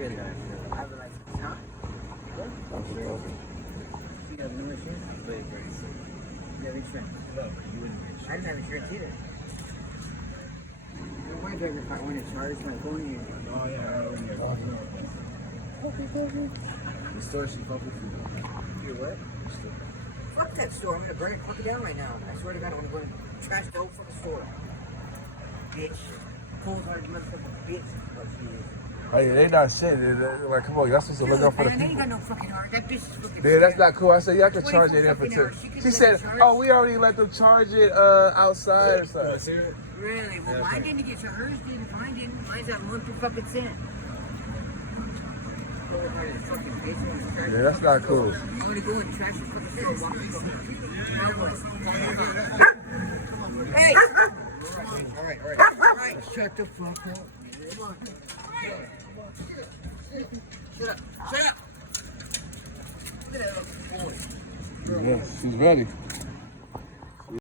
really nice. I have a license. Huh? What? I'm sure. You have no insurance? Very, very sick. You have insurance? No, but you wouldn't get I didn't have insurance either. Why do I if I want to charge my phone here? Oh, yeah, I know when the store she fuck with you. You what? Fuck that store. I'm gonna burn it fucking down right now. I swear to God, I'm gonna trash the whole fucking store. Bitch. Cold-hearted motherfucking bitch. Oh, she is. Hey, they not shit. Like, come on, y'all supposed to look out for the Man, they ain't people. got no fucking heart. That bitch is fucking. Yeah, that's not cool. I said, y'all can 24 charge it in for fucking hours. two. She She can said, charge- oh, we already let them charge it outside or something. Really? Well, mine didn't get charged. Hers didn't. Mine didn't. Mine's at 1 fucking cent. Cold-hearted fucking bitch. Yeah, that's not cool. I want to go and trash the fucking store. Hey! All right. Shut the fuck up. Come on. Shut up. Look at that little boy. Yeah, she's ready.